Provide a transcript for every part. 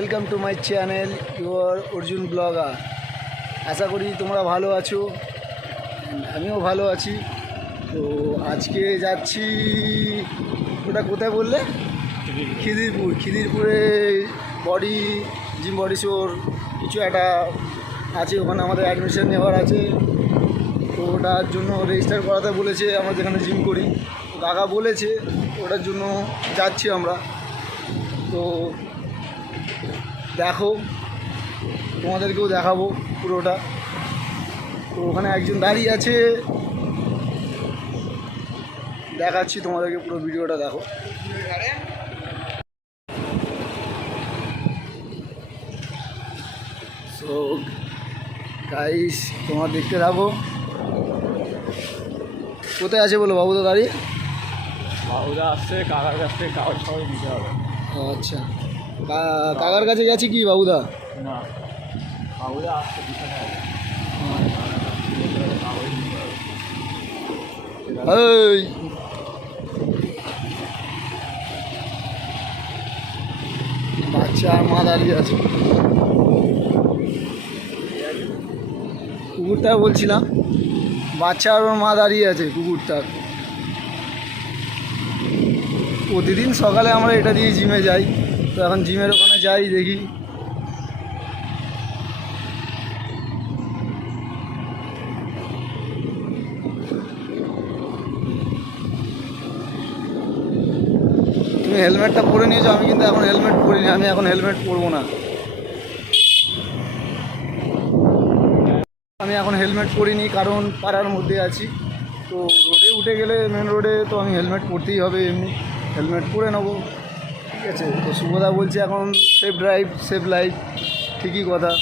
Welcome to my channel your Arjun blogger. আশা করি তোমরা ভালো আছো, আমিও ভালো আছি। তো আজকে যাচ্ছি, ওটা কোথায় বললে? খিদিরপুরে জিম বডি শোর কিছু একটা আছে, ওখানে আমাদের অ্যাডমিশন নেওয়ার আছে। তো ওটার জন্য রেজিস্টার করাতে বলেছে, আমরা যেখানে জিম করি। কাকা বলেছে ওটার জন্য যাচ্ছি আমরা। তো দেখো, তোমাদেরকেও দেখাবো পুরোটা। তো ওখানে একজন দাঁড়িয়ে আছে, দেখাচ্ছি তোমাদেরকে, পুরো ভিডিওটা দেখো। সো গাইস, তোমার দেখতে থাকো। কোথায় আছে বলো বাবুদা দাঁড়িয়ে? বাবুদা আসছে কাকার কাছ থেকে কাগজ সবাই দিতে হবে। আচ্ছা, কাকার কাছে গেছে কি বাবুদা? না, বাবুদা আসছে পিছনে আছে। এই বাচ্চা আর মা দাঁড়িয়ে আছে। কুকুরটা বলছিলাম, বাচ্চা আর ওর মা দাঁড়িয়ে আছে কুকুরটা। প্রতিদিন সকালে আমরা এটা দিয়ে জিমে যাই, তো এখন জিমের ওখানে যাই, দেখি। তুমি হেলমেটটা পরে নিয়েছো, আমি কিন্তু এখন হেলমেট পরিনি, আমি এখন হেলমেট পরবো না। আমি এখন হেলমেট পরিনি কারণ পাড়ার মধ্যে আছি। তো রোডে উঠে গেলে, মেন রোডে, তো আমি হেলমেট পরতেই হবে, এমনি হেলমেট পরে নেবো, ঠিক আছে? তো শুভদা বলছে এখন সেফ ড্রাইভ সেভ লাইফ, ঠিকই কথা।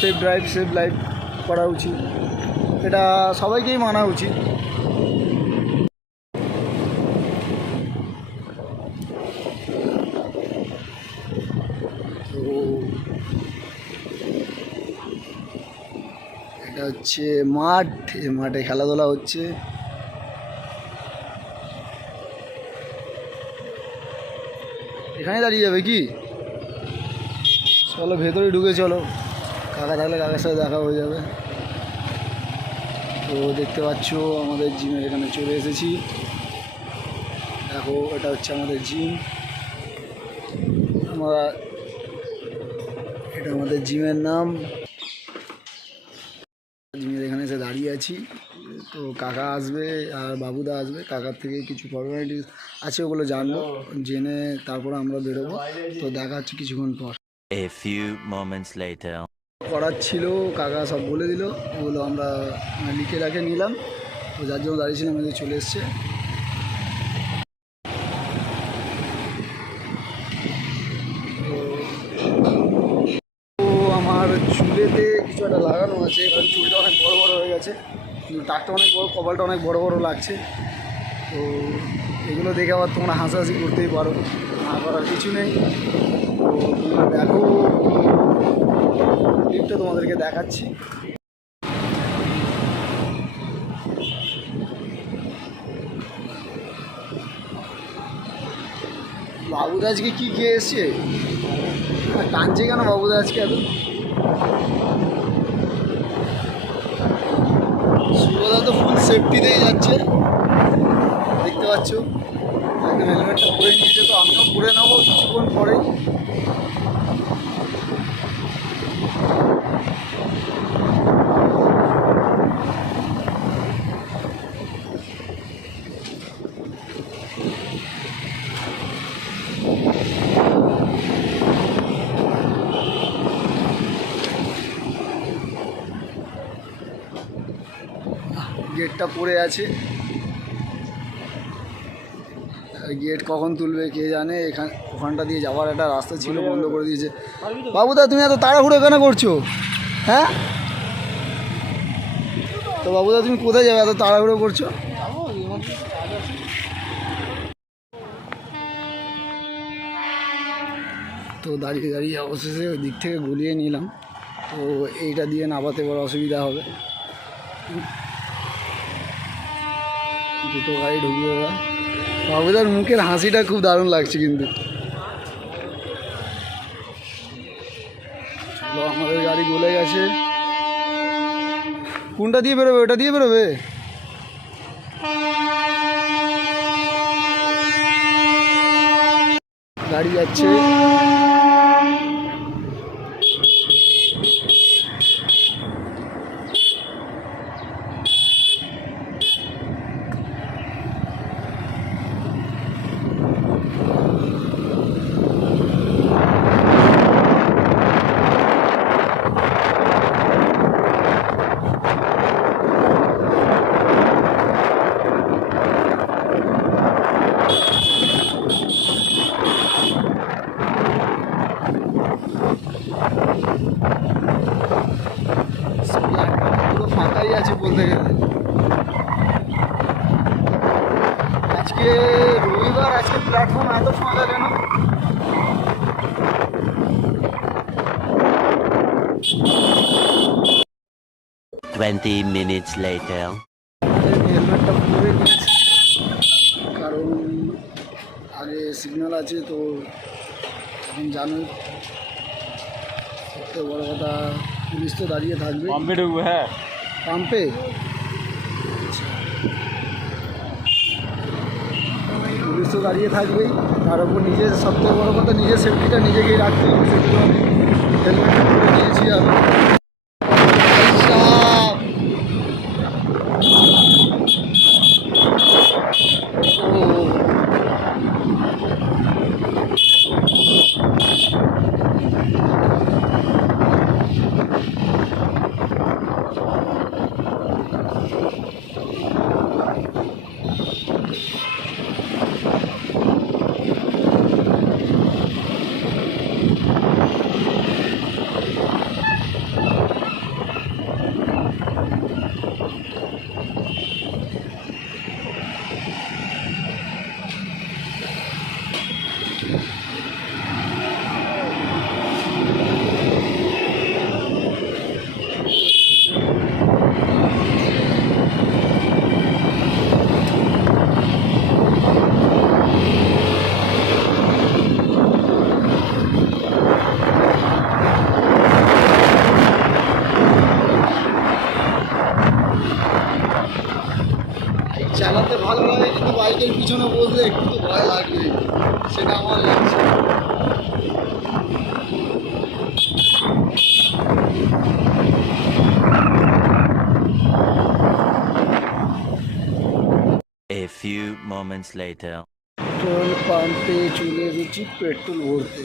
সেফ ড্রাইভ সেভ লাইফ করা উচিত, এটা সবাইকেই মানা উচিত। তো এটা হচ্ছে মাঠ, এই মাঠে খেলাধুলা হচ্ছে। এখানে দাঁড়িয়ে যাবে কি? চলো ভেতরে ঢুকে চলো, কাকা থাকলে কাকার সাথে দেখা হয়ে যাবে। তো দেখতে পাচ্ছ আমাদের জিমের এখানে চলে এসেছি। দেখো, এটা হচ্ছে আমাদের জিম। এটা আমাদের জিমের নাম। জিমের এখানে এসে দাঁড়িয়ে আছি। তো কাকা আসবে আর বাবুদা আসবে, কাকার থেকে কিছু ফর্মালিটিস আছে, ওগুলো জানবো, জেনে তারপর আমরা বেরোবো। তো দেখা হচ্ছে কিছুক্ষণ পর। A few moments later. করার ছিল, কাকা সব বলে দিল, ওগুলো আমরা লিখে রাখে নিলাম। তো যার জন্য দাঁড়িয়েছিলাম, আমাদের চলে এসছে। তো আমার চুলেতে কিছু একটা লাগানো আছে, কারণ চুলটা অনেক বড় বড় হয়ে গেছে, টাকটা অনেক বড়, কপালটা অনেক বড় বড় লাগছে। তো এগুলো দেখে আবার তোমরা হাসাহাসি করতেই পারো, না করার কিছু নেই। তো তোমরা দেখো, ক্লিপটা তোমাদেরকে দেখাচ্ছি। বাবুদা আজকে কী খেয়ে এসছে? টানছে কেন বাবুদা আজকে এত? শুভদা তো ফুল সেফটিতেই যাচ্ছে, দেখতে পাচ্ছ, একদম হেলমেটটা পরে নিয়েছে। তো আমিও পরে নেবো কিছুক্ষণ পরেই। গেটটা পড়ে আছে, গেট কখন তুলবে কে জানে। ওখানটা দিয়ে যাওয়ার একটা রাস্তা ছিল, বন্ধ করে দিয়েছে। বাবুদা তুমি এত তাড়াহুড়ো কেন করছো? হ্যাঁ, তো বাবুদা তুমি কোথায় যাবে, এত তাড়াহুড়ো করছো? তো দাঁড়িয়ে দাঁড়িয়ে অবশেষে ওই দিক থেকে গুলিয়ে নিলাম। তো এইটা দিয়ে নামাতে বড় অসুবিধা হবে, দুটো গাড়ি ঢুকবে ওরা। বাবুদার মুখের হাসিটা খুব দারুণ লাগছে কিন্তু। গাড়ি গলে গেছে। কোনটা দিয়ে বেরোবে? ওটা দিয়ে বেরোবে? গাড়ি যাচ্ছে। পুরো ফাঁকাই আছে বলতে গেলে। আজকে রবিবার, আজকে প্ল্যাটফর্ম এত ফাঁকা কেন? 20 minutes later. হেলমেটটা পরে নিয়েছি, কারণ আগে সিগন্যাল আছে তো। এখন জানোই সবথেকে বড় কথা, পুলিশ তো দাঁড়িয়ে থাকবে পাম্পে ঢুকবে। হ্যাঁ, পাম্পে। পুলিশ তো দাঁড়িয়ে থাকবেই, তার উপর নিজের সবথেকে বড় কথা নিজের সেফটিটা নিজেকেই রাখতে হবে। সেজন্য আমি হেলমেটটা পরে নিয়েছি। আমি চালাতে ভালো লাগে, কিন্তু বাইকের পিছনে বসলে একটু তো ভয় লাগবে, সেটা আমার লাগছে। A few moments later. Petrol পাম্পে চলে এসেছি পেট্রোল ভরতে।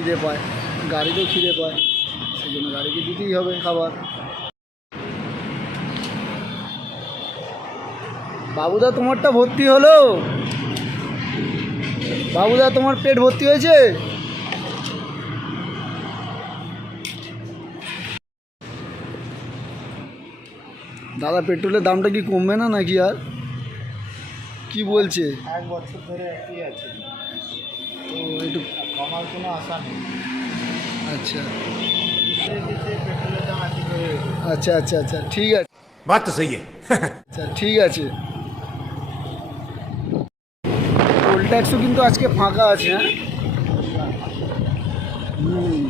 খিদে পায়, গাড়িতেও খিদে পায়, সেই জন্য গাড়িকে দিতেই হবে খাবার। বাবুদা, তোমারটা ভর্তি হলো? বাবুদা, তোমার পেট ভর্তি হয়েছে? দাদা, পেট্রোলের দামটা কি কমবে না নাকি? আর কি বলছে? 1 বছর ধরে একই আছে, তো একটু কমার কোনো আশা নেই। আচ্ছা পেট্রোলের দাম একই হয়ে গেছে। আচ্ছা আচ্ছা আচ্ছা, ঠিক আছে। बात तो सही है। আচ্ছা, ঠিক আছে। টোল ট্যাক্সও কিন্তু আজকে ফাঁকা আছে। হ্যাঁ, হুম।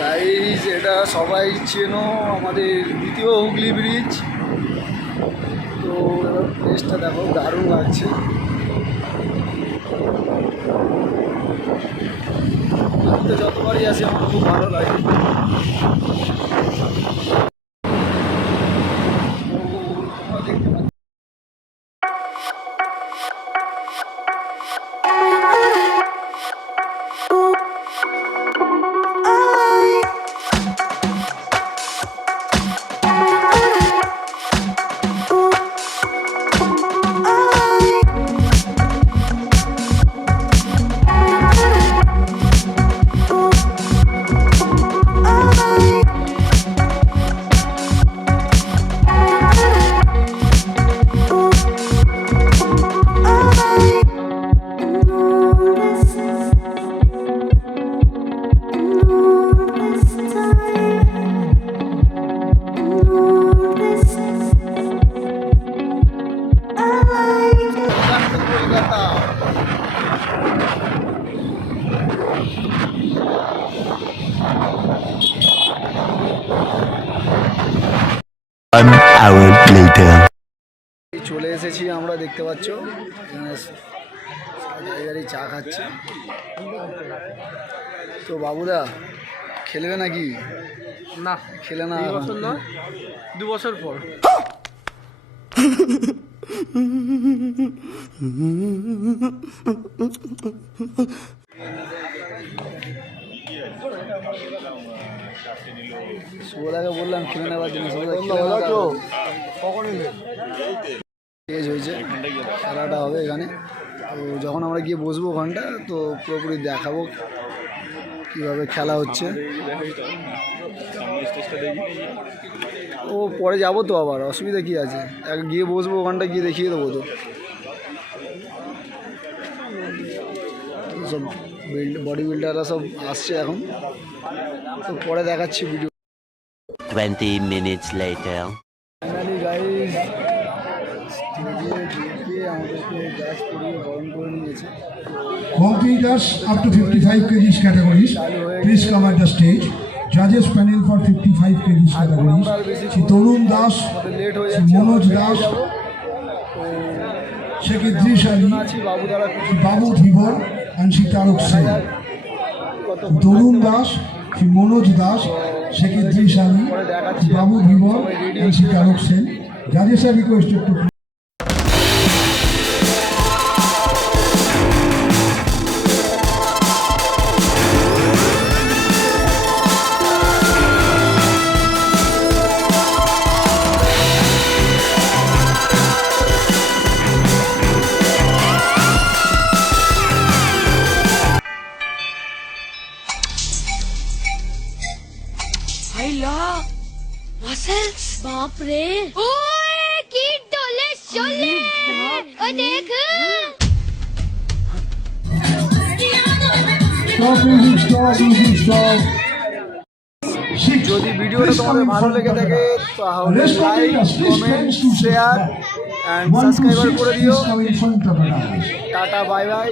গাইজ, এটা সবাই চেনো, আমাদের দ্বিতীয় হুগলি ব্রিজ। তো এবার প্লেসটা দেখো, দারুণ লাগছে। ঘুরতে যতবারই আসি আমার খুব ভালো লাগে। later. এই চলে এসেছি আমরা, দেখতে পাচ্ছ এখানে দাঁড়িয়ে চা খাচ্ছে। তো বাবুদা খেলবে নাকি? না, খেলে না এই বছর না, 2 বছর পর। শুভদাকে বললাম খেলে নেওয়ার জন্য, শুভদা তেজ হয়েছে, খেলাটা হবে এখানে। তো যখন আমরা গিয়ে বসবো ওখানটা, তো পুরোপুরি দেখাবো কীভাবে খেলা হচ্ছে। ও পরে যাবো তো, আবার অসুবিধা কী আছে, এক গিয়ে বসবো ওখানটা, গিয়ে দেখিয়ে দেবো। তো সব বডি বিল্ডাররা সব আসছে এখন, তো পরে দেখাচ্ছি video. 20 minutes later. Finally guys স্টেজে ঢুকে আমাদেরকে গ্যাস করিয়ে গরম করে নিয়েছে। Competitors up to 55 kgs categories, please come at the stage. Judges panel for 55 kgs categories. Shri Torun Das, আমাদের লেট হয়ে Shri যাচ্ছে, Manoj আমরা Das, যাবো। তো Shri Idris Ali, আছি বাবু দ্বারা কিছু Shri Babu Dhibor and Shri Taruk Sen. কত Shri Torun Das, Shri Manoj Das, Shri Idris Ali, Shri Babu Dhibor and Shri Taruk Sen. Judges are requested to muscles বাপ রে ওए কি ডলে চলে ও দেখ stop. যদি ভিডিওটা তোমাদের ভালো লেগে থাকে তাহলে like, comment, share and subscriber করে দিও। Tata, bye bye.